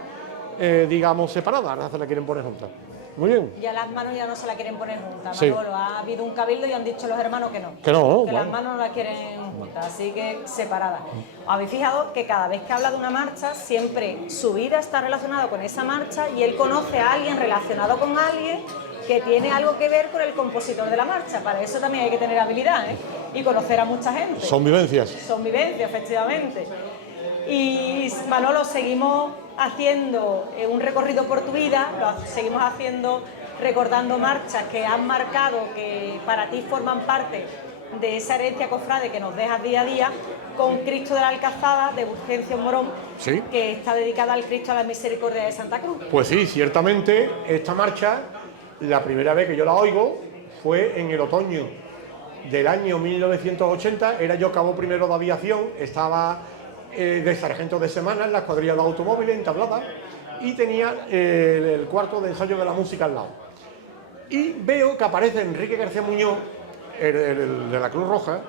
digamos, separadas, ahora se la quieren poner juntas. Muy bien. Ya las manos ya no se la quieren poner juntas, sí. Manolo. Ha habido un cabildo y han dicho los hermanos que no. Que no, que bueno. Las manos no las quieren juntas, así que separadas. Habéis fijado que cada vez que habla de una marcha, siempre su vida está relacionada con esa marcha y él conoce a alguien relacionado con alguien que tiene algo que ver con el compositor de la marcha. Para eso también hay que tener habilidad, y conocer a mucha gente. Son vivencias. Son vivencias, efectivamente. Y Manolo, seguimos haciendo un recorrido por tu vida, lo seguimos haciendo recordando marchas que han marcado, que para ti forman parte de esa herencia cofrade que nos dejas día a día, con Cristo de la Alcazaba de Fulgencio Morón, sí, que está dedicada al Cristo de la Misericordia de Santa Cruz. Pues sí, ciertamente esta marcha, la primera vez que yo la oigo fue en el otoño del año 1980, era yo cabo primero de aviación, estaba de sargento de semana en la escuadrilla de automóviles entablada y tenía el cuarto de ensayo de la música al lado. Y veo que aparece Enrique García Muñoz, el de la Cruz Roja,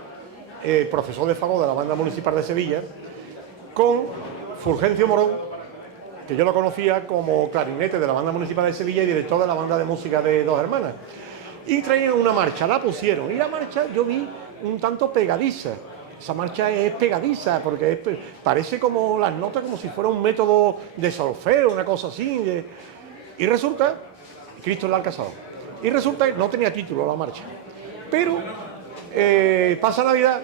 profesor de fagot de la Banda Municipal de Sevilla, con Fulgencio Morón, que yo lo conocía como clarinete de la Banda Municipal de Sevilla y director de la Banda de Música de Dos Hermanas. Y traían una marcha, la pusieron, y la marcha yo vi un tanto pegadiza. Esa marcha es pegadiza, porque parece como las notas, como si fuera un método de solfeo, una cosa así. Y resulta, Cristo en la Alcazaba. Y resulta que no tenía título la marcha. Pero pasa Navidad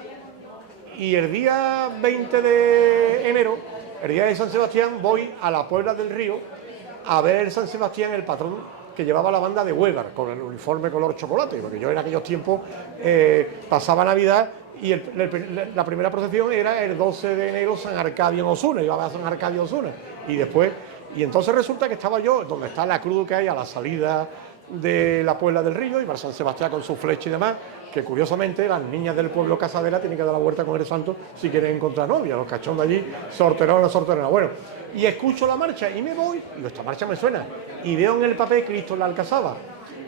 y el día 20 de enero, el día de San Sebastián, voy a la Puebla del Río a ver San Sebastián, el patrón que llevaba la banda de Huelva, con el uniforme color chocolate, porque yo en aquellos tiempos pasaba Navidad y la primera procesión era el 12 de enero San Arcadio en Osuna, iba a San Arcadio Osuna, y entonces resulta que estaba yo, donde está la cruz que hay a la salida de la Puebla del Río, iba a San Sebastián con su flecha y demás, que curiosamente las niñas del pueblo Casadera tienen que dar la vuelta con el santo si quieren encontrar novia, los cachondos allí, sorterona. Bueno, y escucho la marcha y me voy, y digo, esta marcha me suena, y veo en el papel Cristo en la Alcazaba,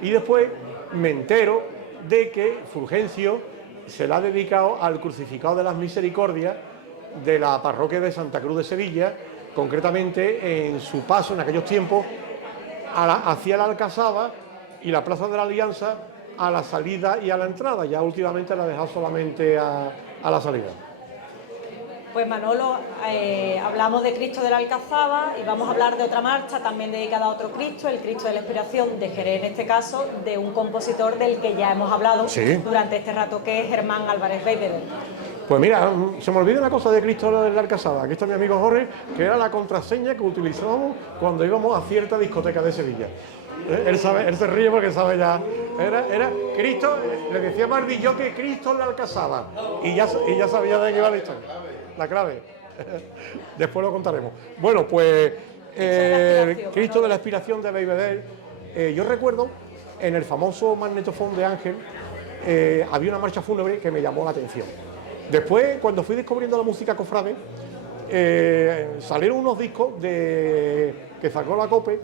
y después me entero de que Fulgencio se la ha dedicado al crucificado de las misericordias de la parroquia de Santa Cruz de Sevilla, concretamente en su paso en aquellos tiempos hacia la Alcazaba y la Plaza de la Alianza, a la salida y a la entrada. Ya últimamente la ha dejado solamente a la salida. Pues Manolo, hablamos de Cristo de la Alcazaba y vamos a hablar de otra marcha también dedicada a otro Cristo, el Cristo de la Expiración de Jerez, en este caso, de un compositor del que ya hemos hablado durante este rato, que es Germán Álvarez Beigbeder. Pues mira, se me olvida una cosa de Cristo de la Alcazaba. Aquí está mi amigo Jorge, que era la contraseña que utilizábamos cuando íbamos a cierta discoteca de Sevilla. Él se ríe porque sabe ya. Era Cristo, le decía Mardillo que Cristo en la Alcazaba. Y ya sabía de qué iba la historia. La clave. Después lo contaremos. Bueno, pues Cristo de la Expiración de Beigbeder. Yo recuerdo en el famoso magnetofón de Ángel había una marcha fúnebre que me llamó la atención. Después, cuando fui descubriendo la música cofrade, salieron unos discos que sacó la COPE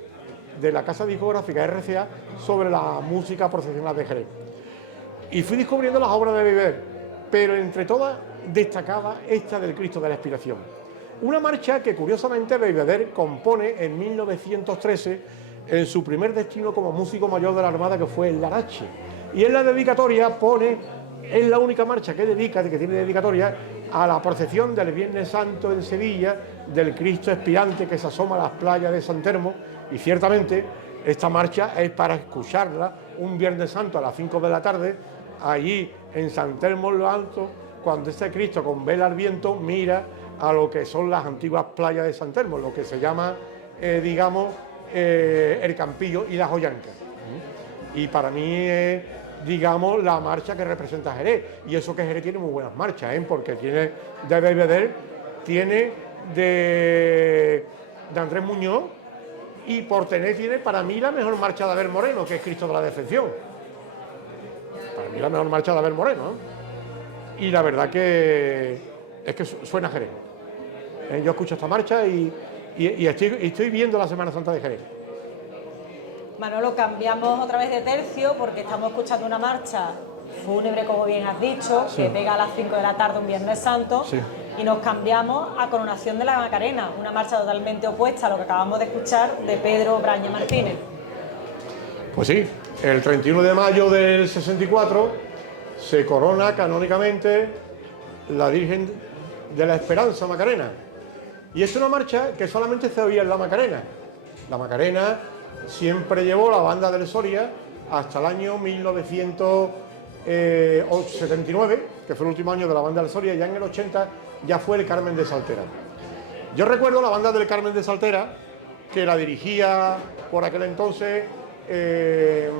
de la casa discográfica RCA sobre la música procesional de Jerez. Y fui descubriendo las obras de Beigbeder, pero entre todas destacaba esta del Cristo de la Expiración. Una marcha que curiosamente Beigbeder compone en 1913 en su primer destino como músico mayor de la Armada, que fue el Larache. Y en la dedicatoria es la única marcha que tiene dedicatoria a la procesión del Viernes Santo en Sevilla, del Cristo expirante que se asoma a las playas de San Telmo. Y ciertamente esta marcha es para escucharla un Viernes Santo a las 5 de la tarde, allí en San Telmo en lo alto, cuando este Cristo con vela al viento mira a lo que son las antiguas playas de San Telmo, lo que se llama, el Campillo y la Joyanca. Y para mí es, digamos, la marcha que representa a Jerez. Y eso que Jerez tiene muy buenas marchas, porque tiene de Beigbeder, tiene de Andrés Muñoz, y por tener tiene para mí la mejor marcha de Abel Moreno, que es Cristo de la Defensión. Para mí la mejor marcha de Abel Moreno, ¿no? Y la verdad que es que suena a Jerez. Yo escucho esta marcha y estoy viendo la Semana Santa de Jerez. Manolo, cambiamos otra vez de tercio porque estamos escuchando una marcha fúnebre, como bien has dicho, que pega a las 5 de la tarde un Viernes Santo, y nos cambiamos a Coronación de la Macarena, una marcha totalmente opuesta a lo que acabamos de escuchar de Pedro Braña Martínez. Pues sí, el 31 de mayo del 64 se corona canónicamente la Virgen de la Esperanza Macarena, y es una marcha que solamente se oía en la Macarena. La Macarena siempre llevó la banda del Soria hasta el año 1979, que fue el último año de la banda del Soria, y ya en el 80 ya fue el Carmen de Saltera. Yo recuerdo la banda del Carmen de Saltera, que la dirigía por aquel entonces, el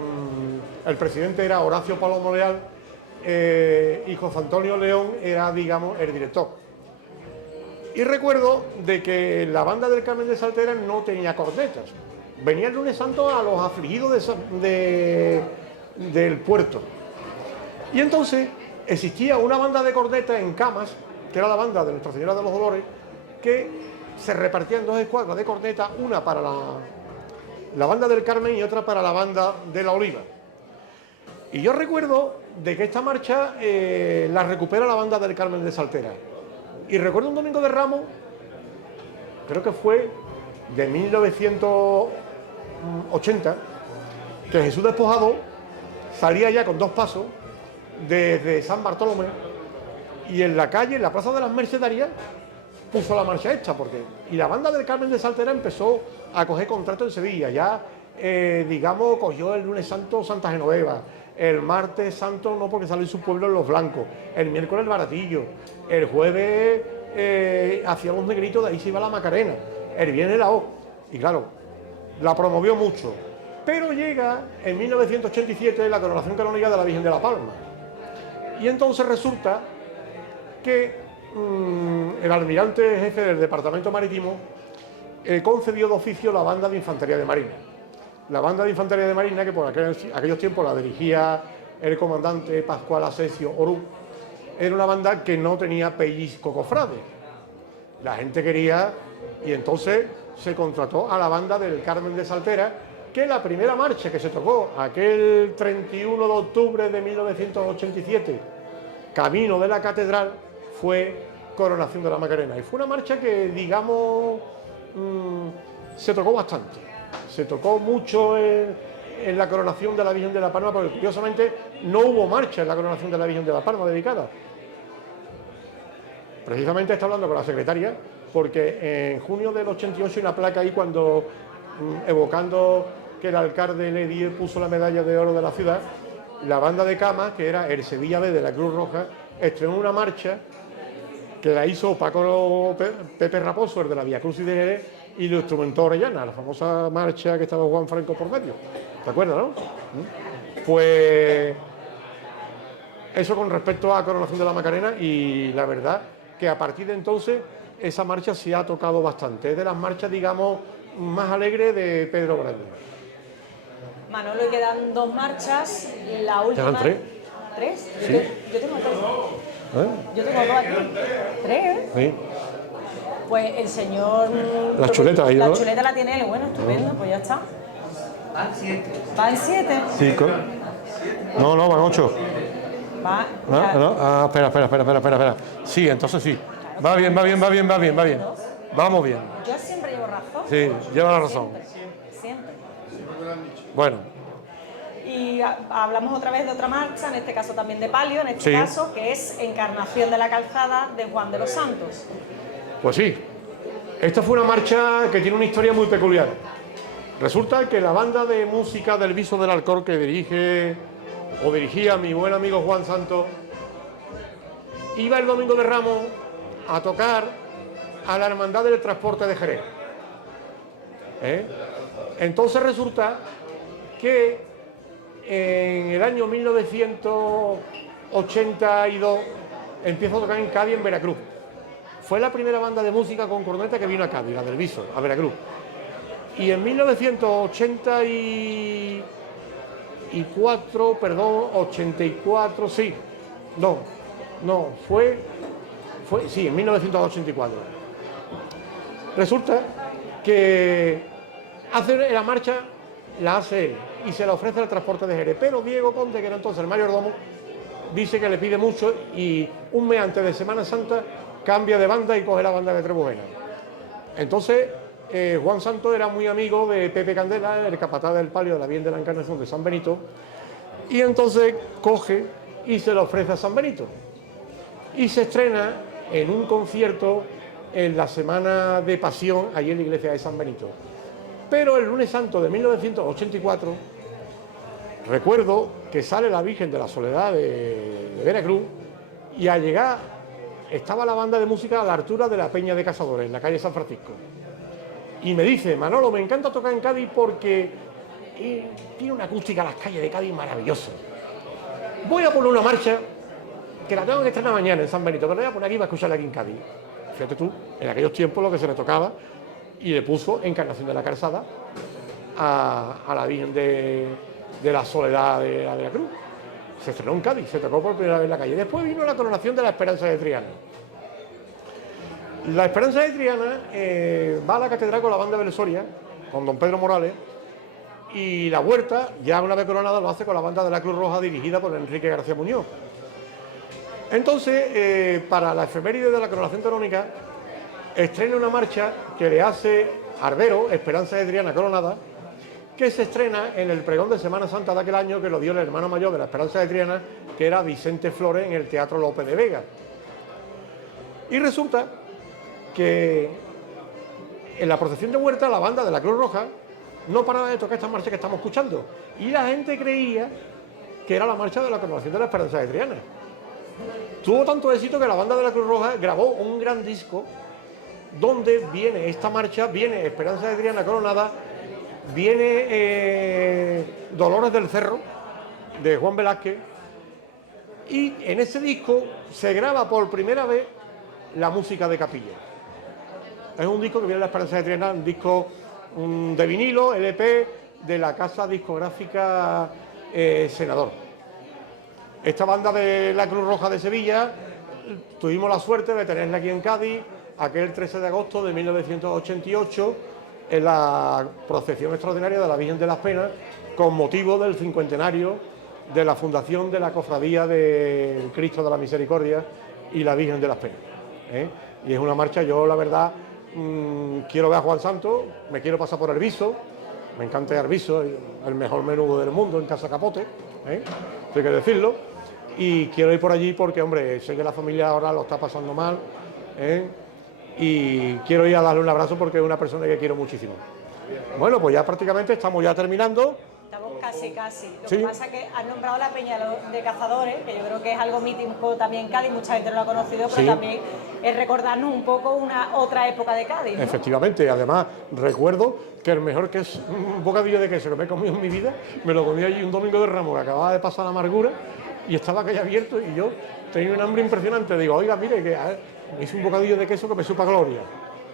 presidente era Horacio Palomo Leal, y José Antonio León era, digamos, el director. Y recuerdo de que la banda del Carmen de Saltera no tenía cornetas. Venía el Lunes Santo a los afligidos del puerto. Y entonces existía una banda de cornetas en Camas, que era la banda de Nuestra Señora de los Dolores, que se repartía en dos escuadras de cornetas, una para la banda del Carmen y otra para la banda de la Oliva. Y yo recuerdo de que esta marcha la recupera la banda del Carmen de Saltera. Y recuerdo un domingo de Ramos, creo que fue de 1980, que Jesús Despojado salía ya con dos pasos desde San Bartolomé, y en la calle, en la Plaza de las Mercedarias, puso la marcha esta, y la banda del Carmen de Saltera empezó a coger contrato en Sevilla. Ya, digamos, cogió el Lunes Santo Santa Genoveva, el martes santo no, porque sale en su pueblo en Los Blancos, el miércoles el Baratillo, el jueves hacía los Negritos, de ahí se iba la Macarena, el viernes la O. Y claro, la promovió mucho, pero llega en 1987 la coronación canónica de la Virgen de la Palma. Y entonces resulta que el almirante jefe del Departamento Marítimo concedió de oficio la banda de Infantería de Marina. La banda de Infantería de Marina, que por aquellos tiempos la dirigía el comandante Pascual Asensio Orú, era una banda que no tenía pellizco cofrade. La gente quería, y entonces se contrató a la banda del Carmen de Saltera, que la primera marcha que se tocó aquel 31 de octubre de 1987, camino de la catedral, fue Coronación de la Macarena. Y fue una marcha que, digamos, se tocó bastante. Se tocó mucho en la coronación de la Virgen de la Palma, porque curiosamente no hubo marcha en la coronación de la Virgen de la Palma dedicada. Precisamente está hablando con la secretaria, porque en junio del 88 hay una placa ahí cuando, evocando que el alcalde Ledier puso la medalla de oro de la ciudad, la banda de Camas, que era el Sevilla B de la Cruz Roja, estrenó una marcha que la hizo Paco Pepe Raposo, el de la Vía Cruz y de Jerez, y lo instrumentó Orellana, la famosa marcha que estaba Juan Franco por medio. ¿Te acuerdas, no? Pues eso con respecto a Coronación de la Macarena, y la verdad que a partir de entonces esa marcha se ha tocado bastante. Es de las marchas, digamos, más alegres de Pedro Grande. Manolo, y quedan 2 marchas. La última. ¿Quedan 3? ¿3? Sí. Yo tengo 3. Yo tengo 2 aquí. 3, ¿eh? Sí. Pues el señor. La chuleta ahí, La ¿no? chuleta la tiene él. Bueno, estupendo, pues ya está. Van 7. ¿Van 7? Sí, no, van 8. Va. No, espera. Sí, entonces sí. Va bien. Vamos bien. Yo siempre llevo razón. Sí, lleva la razón. Siempre. Bueno. Y hablamos otra vez de otra marcha, en este caso también de palio, en este caso, que es Encarnación de la Calzada de Juan de los Santos. Pues sí. Esta fue una marcha que tiene una historia muy peculiar. Resulta que la banda de música del Viso del Alcor que dirigía mi buen amigo Juan Santos, iba el domingo de Ramos a tocar a la Hermandad del Transporte de Jerez. Entonces resulta que en el año 1982 empiezo a tocar en Cádiz, en Veracruz. Fue la primera banda de música con corneta que vino a Cádiz, la del Viso, a Veracruz. Y en 1984, sí. Sí, en 1984. Resulta que la marcha la hace él y se la ofrece al Transporte de Jerez, pero Diego Conde, que era entonces el mayordomo, dice que le pide mucho y un mes antes de Semana Santa cambia de banda y coge la banda de Trebujena. Entonces Juan Santos era muy amigo de Pepe Candela, el capataz del palio de la Virgen de la Encarnación de San Benito, y entonces coge y se lo ofrece a San Benito. Y se estrena en un concierto en la Semana de Pasión, allí en la iglesia de San Benito. Pero el lunes santo de 1984, recuerdo que sale la Virgen de la Soledad de Veracruz, y al llegar estaba la banda de música a la altura de la Peña de Cazadores, en la calle San Francisco. Y me dice: Manolo, me encanta tocar en Cádiz porque tiene una acústica a las calles de Cádiz maravillosa. Voy a poner una marcha que la tengo que estrenar mañana en San Benito, pero la voy a poner aquí para escucharla aquí en Cádiz. Fíjate tú, en aquellos tiempos lo que se le tocaba, y le puso Encarnación de la Calzada a la Virgen de la Soledad de la Veracruz. Se estrenó en Cádiz, se tocó por primera vez en la calle. Después vino la coronación de la Esperanza de Triana. La Esperanza de Triana va a la catedral con la banda de Soria, con don Pedro Morales, y la Huerta, ya una vez coronada, lo hace con la banda de la Cruz Roja dirigida por Enrique García Muñoz. Entonces, para la efeméride de la coronación canónica, estrena una marcha que le hace Arbero, Esperanza de Triana coronada, que se estrena en el pregón de Semana Santa de aquel año, que lo dio el hermano mayor de la Esperanza de Triana, que era Vicente Flores, en el Teatro López de Vega. Y resulta que en la procesión de Huerta, la banda de la Cruz Roja no paraba de tocar esta marcha que estamos escuchando, y la gente creía que era la marcha de la coronación de la Esperanza de Triana. Tuvo tanto éxito que la banda de la Cruz Roja grabó un gran disco donde viene esta marcha, viene Esperanza de Triana coronada, viene Dolores del Cerro, de Juan Velázquez, y en ese disco se graba por primera vez la música de capilla. Es un disco que viene de la Esperanza de Triana, un disco de vinilo, LP, de la casa discográfica Senador. Esta banda de la Cruz Roja de Sevilla, tuvimos la suerte de tenerla aquí en Cádiz, aquel 13 de agosto de 1988, en la procesión extraordinaria de la Virgen de las Penas, con motivo del cincuentenario de la fundación de la Cofradía del Cristo de la Misericordia y la Virgen de las Penas. Y es una marcha, yo la verdad quiero ver a Juan Santos, me quiero pasar por Arviso, me encanta Arviso, el mejor menudo del mundo en Casa Capote, hay que decirlo, y quiero ir por allí porque, hombre, sé que la familia ahora lo está pasando mal, y quiero ir a darle un abrazo porque es una persona que quiero muchísimo. Bueno, pues ya prácticamente estamos ya terminando. Estamos casi. Lo Sí. que pasa es que has nombrado la Peña de Cazadores, que yo creo que es algo mítico también en Cádiz, mucha gente no lo ha conocido, pero Sí. también es recordarnos un poco otra época de Cádiz, ¿no? Efectivamente, además recuerdo que el mejor un bocadillo de queso que me he comido en mi vida, me lo comí allí un domingo de Ramos, que acababa de pasar la amargura, y estaba aquello abierto y yo tenía un hambre impresionante. Digo, oiga, mire, que me hice un bocadillo de queso que me supa gloria.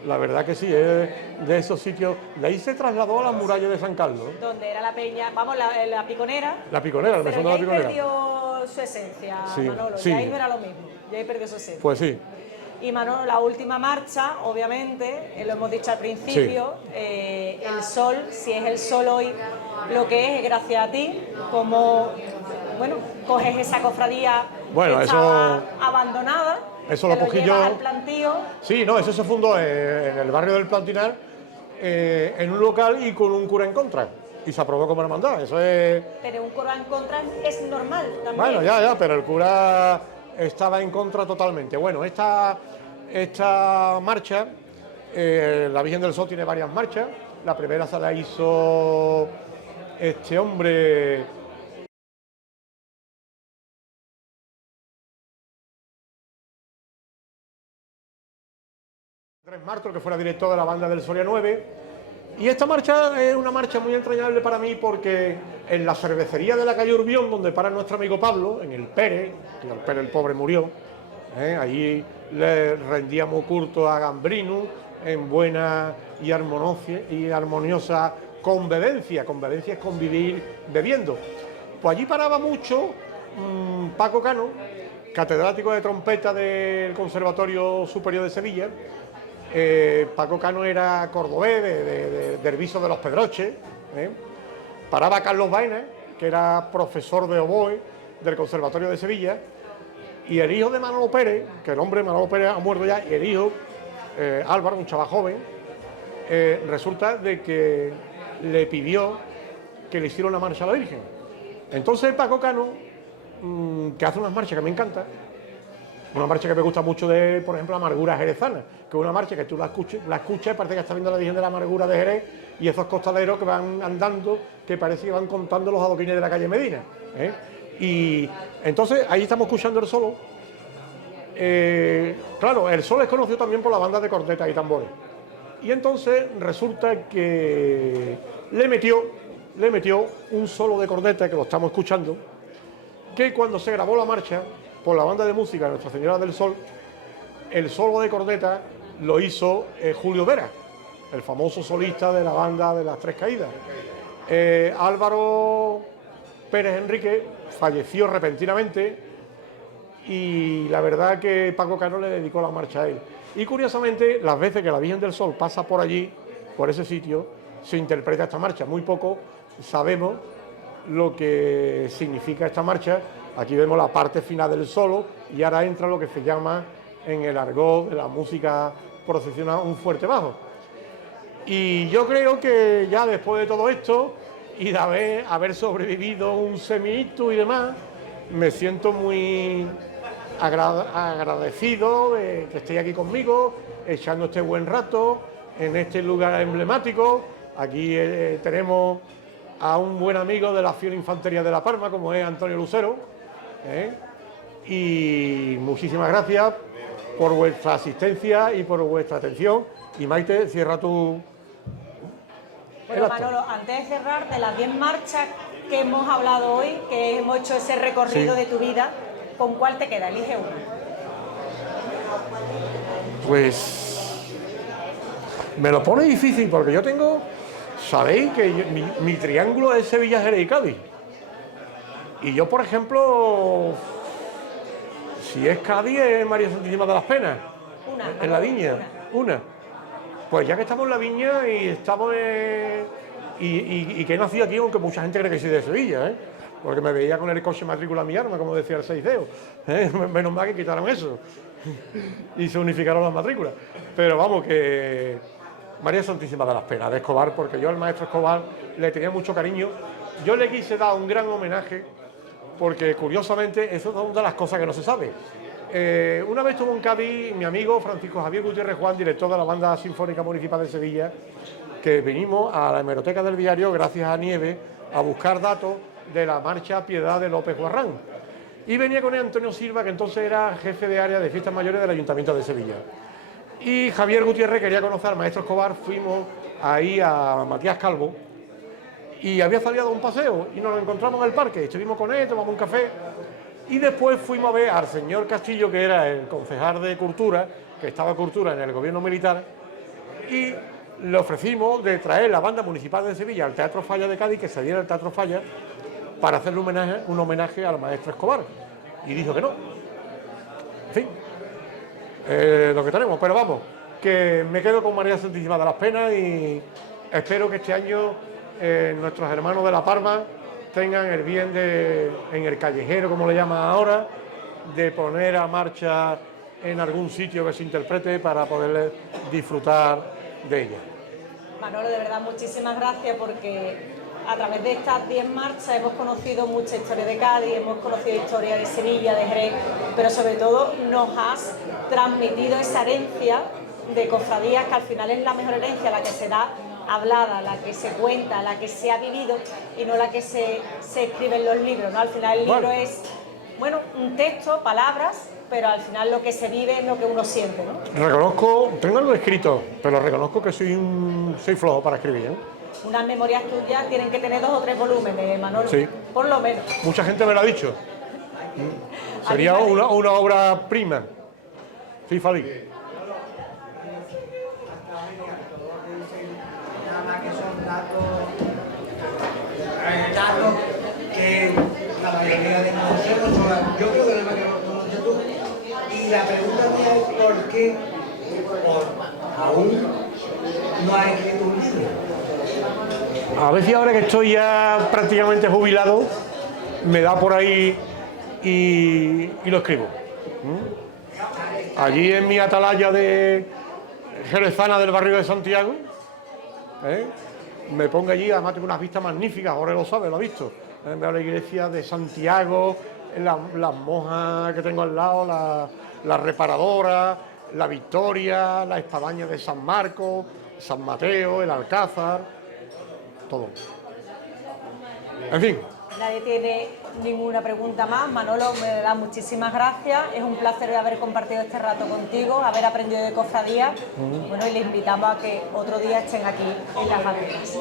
La verdad que sí, es de esos sitios. De ahí se trasladó a las murallas de San Carlos. Donde era la Peña, vamos, la Piconera. La Piconera, el mesón Pero de ya la ahí Piconera. perdió su esencia, Sí, Manolo, sí. ya ahí no era lo mismo, ya ahí perdió su esencia. Pues sí. Y Manolo, la última marcha, obviamente, lo hemos dicho al principio, el sol, si es el sol hoy, lo que es gracias a ti, como, bueno, coges esa cofradía Bueno, que eso- estaba abandonada, eso te lo cogí llevas yo. al plantío. Sí, no, eso se fundó en el barrio del Plantinar, en un local y con un cura en contra. Y se aprobó como hermandad. Eso es. Pero un coro en contra es normal también. Bueno, ya, pero el cura estaba en contra totalmente. Bueno, esta marcha, la Virgen del Sol tiene varias marchas. La primera se la hizo este hombre. Andrés Marto, que fuera director de la banda del Soria 9. Y esta marcha es una marcha muy entrañable para mí porque en la cervecería de la calle Urbión, donde para nuestro amigo Pablo, en el Pérez, que el Pérez el pobre murió, allí le rendíamos culto a Gambrino en buena y armoniosa convivencia. Convivencia es convivir bebiendo. Pues allí paraba mucho Paco Cano, catedrático de trompeta del Conservatorio Superior de Sevilla. Paco Cano era cordobés, de Herbiso de los Pedroches. Paraba Carlos Baena, que era profesor de oboe del Conservatorio de Sevilla, y el hijo de Manolo Pérez, que el hombre Manolo Pérez ha muerto ya, y el hijo, Álvaro, un chaval joven, resulta de que le pidió que le hiciera una marcha a la Virgen. Entonces Paco Cano, que hace unas marchas que me encantan, una marcha que me gusta mucho de, por ejemplo, la Amargura Jerezana, que es una marcha que tú la escuchas y parece que estás viendo la Virgen de la Amargura de Jerez y esos costaleros que van andando, que parece que van contando los adoquines de la calle Medina. Y entonces ahí estamos escuchando el solo. Claro, el solo es conocido también por la banda de cornetas y tambores. Y entonces resulta que le metió un solo de corneta, que lo estamos escuchando, que cuando se grabó la marcha por la banda de música Nuestra Señora del Sol, el solo de corneta lo hizo Julio Vera, el famoso solista de la banda de Las Tres Caídas. Álvaro Pérez Enrique falleció repentinamente y la verdad que Paco Cano le dedicó la marcha a él. Y curiosamente, las veces que la Virgen del Sol pasa por allí, por ese sitio, se interpreta esta marcha. Muy poco sabemos lo que significa esta marcha. Aquí vemos la parte final del solo y ahora entra lo que se llama en el argot de la música procesional un fuerte bajo. Y yo creo que ya después de todo esto y de haber sobrevivido un semi-ictus y demás, me siento muy agradecido de que estéis aquí conmigo, echando este buen rato en este lugar emblemático. Aquí tenemos a un buen amigo de la Fiel Infantería de La Palma, como es Antonio Lucero. Y muchísimas gracias por vuestra asistencia y por vuestra atención. Y Maite, cierra tu... Bueno, Manolo, antes de cerrar, de las 10 marchas que hemos hablado hoy, que hemos hecho ese recorrido de tu vida, ¿con cuál te queda? Elige una. Pues me lo pone difícil porque yo tengo, sabéis que mi triángulo es Sevilla, Jerez y Cádiz. Y yo, por ejemplo, si es Cádiz, es María Santísima de las Penas. En la Viña, una. Pues ya que estamos en la Viña y estamos y que he nacido aquí, aunque mucha gente cree que soy de Sevilla, ¿eh? Porque me veía con el coche matrícula mi arma, como decía el Seisdeo, ¿eh? Menos mal que quitaron eso y se unificaron las matrículas. Pero vamos, que María Santísima de las Penas, de Escobar, porque yo al maestro Escobar le tenía mucho cariño. Yo le quise dar un gran homenaje, porque curiosamente eso es una de las cosas que no se sabe. Una vez estuvo en Cádiz mi amigo Francisco Javier Gutiérrez Juan, director de la Banda Sinfónica Municipal de Sevilla, que vinimos a la hemeroteca del Viario, gracias a Nieve, a buscar datos de la marcha Piedad de López Guarrán. Y venía con él Antonio Silva, que entonces era jefe de área de fiestas mayores del Ayuntamiento de Sevilla. Y Javier Gutiérrez quería conocer al maestro Escobar, fuimos ahí a Matías Calvo, y había salido a un paseo, y nos lo encontramos en el parque, estuvimos con él, tomamos un café, y después fuimos a ver al señor Castillo, que era el concejal de Cultura, que estaba Cultura en el gobierno militar, y le ofrecimos de traer la banda municipal de Sevilla al Teatro Falla de Cádiz, que se diera el Teatro Falla, para hacerle un homenaje al maestro Escobar. Y dijo que no. En fin, lo que tenemos. Pero vamos, que me quedo con María Santísima de las Penas y espero que este año nuestros hermanos de La Palma tengan el bien en el callejero, como le llaman ahora, de poner a marcha en algún sitio que se interprete para poder disfrutar de ella. Manolo, de verdad, muchísimas gracias, porque a través de estas 10 marchas hemos conocido mucha historia de Cádiz, hemos conocido historia de Sevilla, de Jerez, pero sobre todo nos has transmitido esa herencia de cofradías, que al final es la mejor herencia, la que se da hablada, la que se cuenta, la que se ha vivido y no la que se escribe en los libros, ¿no? Al final el libro es, bueno, un texto, palabras, pero al final lo que se vive es lo que uno siente, ¿no? Reconozco, tengo algo escrito, pero reconozco que soy flojo para escribir, ¿eh? Unas memorias tuyas tienen que tener 2 o 3 volúmenes, Manolo, sí. Por lo menos. Mucha gente me lo ha dicho. Sería una obra prima. Sí, Fali. Datos que la mayoría de nosotros, yo creo que no me conoces tú. Y la pregunta mía es ¿por qué aún no has escrito un libro? A ver si ahora que estoy ya prácticamente jubilado, me da por ahí y lo escribo. Allí en mi atalaya de jerezana del barrio de Santiago, me pongo allí, además tengo unas vistas magníficas, ahora lo sabe, lo ha visto. Veo la iglesia de Santiago, las monjas que tengo al lado, la reparadora, la Victoria, la espadaña de San Marcos, San Mateo, el Alcázar, todo. En fin. Nadie tiene ninguna pregunta más. Manolo, me da muchísimas gracias. Es un placer haber compartido este rato contigo, haber aprendido de cofradía. Bueno, y les invitamos a que otro día estén aquí en Las Banderas.